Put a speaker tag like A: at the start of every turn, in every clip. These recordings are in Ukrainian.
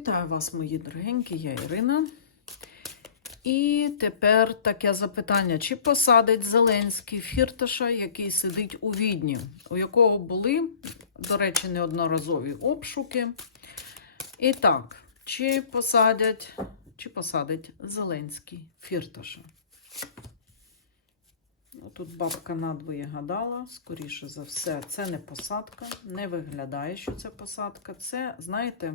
A: Вітаю вас, мої дорогенькі, я Ірина. І тепер таке запитання: чи посадить Зеленський фірташа, який сидить у Відні, у якого були, до речі, неодноразові обшуки. І так, чи посадять, чи посадить Зеленський фірташа? Ну, Тут бабка надвоє гадала, скоріше за все, це не посадка, не виглядає, що це посадка. Це, знаєте,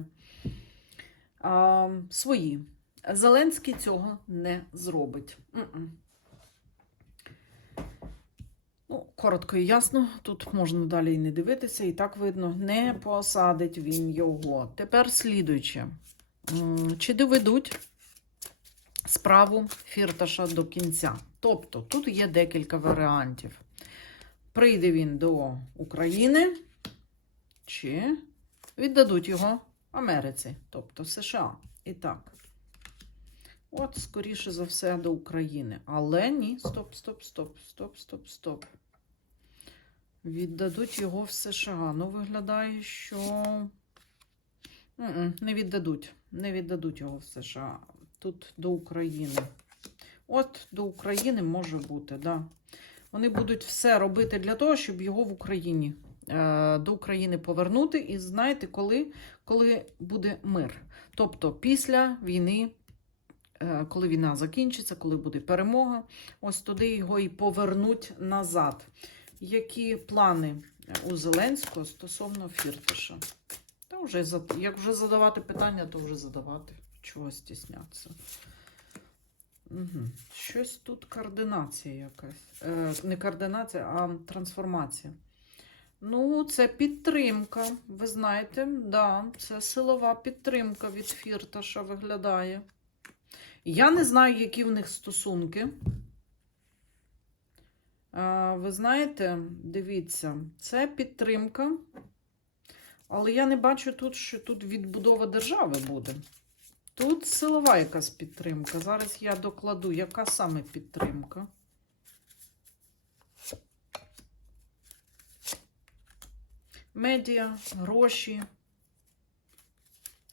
A: а, свої. Зеленський цього не зробить. Ну, коротко і ясно, тут можна далі і не дивитися, і так видно, не посадить він його. Тепер слідуюче. Чи доведуть справу фірташа до кінця? Тобто, тут є декілька варіантів. Прийде він до України, чи віддадуть його Америці, тобто США. І так. От, скоріше за все, до України. Але ні, стоп, стоп, стоп, стоп, стоп, стоп. Віддадуть його в США. Ну, виглядає, що. Не віддадуть. Не віддадуть його в США. Тут до України. От до України може бути, да. Вони будуть все робити для того, щоб його в Україні до України повернути. І знаєте, коли, коли буде мир. Тобто після війни, е, коли війна закінчиться, коли буде перемога, ось туди його і повернуть назад. Які плани у Зеленського стосовно Фірташа? Та вже, як вже задавати питання, то вже задавати. Чого стіснятися? Угу. Щось тут координація якась. Е, не координація, а трансформація. Ну, це підтримка. Ви знаєте, да, це силова підтримка від Фірташа виглядає. Я не знаю, які в них стосунки. А, ви знаєте, дивіться, це підтримка. Але я не бачу тут, що тут відбудова держави буде. Тут силова якась підтримка. Зараз я докладу, яка саме підтримка. Медіа, гроші,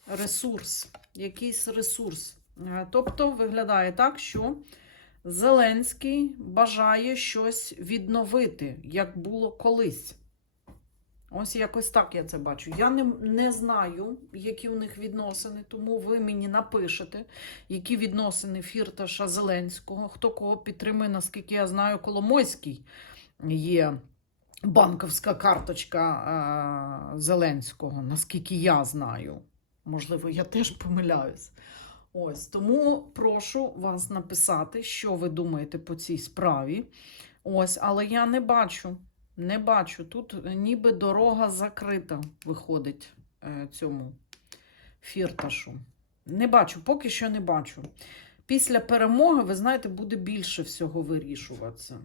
A: ресурс, якийсь ресурс. Е, Тобто виглядає так, що Зеленський бажає щось відновити, як було колись. Ось якось так я це бачу. Я не, не знаю, які у них відносини, тому ви мені напишете, які відносини Фірташа Зеленського, хто кого підтримує, наскільки я знаю, Коломойський є банківська карточка Зеленського, наскільки я знаю. Можливо, я теж помиляюсь. Ось тому прошу вас написати, що ви думаєте по цій справі. Ось, але я не бачу. Не бачу. Тут ніби дорога закрита виходить е, цьому фірташу. Не бачу, поки що не бачу. Після перемоги, ви знаєте, буде більше всього вирішуватися.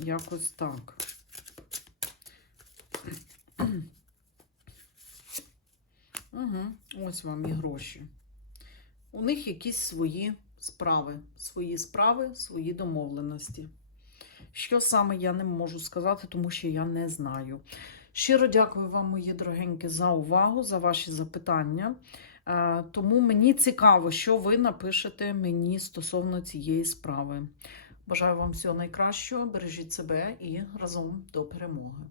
A: Якось так. Угу. Ось вам і гроші. У них якісь свої справи, свої справи, свої домовленості. Що саме я не можу сказати, тому що я не знаю. Щиро дякую вам, мої дорогенькі, за увагу, за ваші запитання. Е, Тому мені цікаво, що ви напишете мені стосовно цієї справи. Бажаю вам всього найкращого, бережіть себе і разом до перемоги.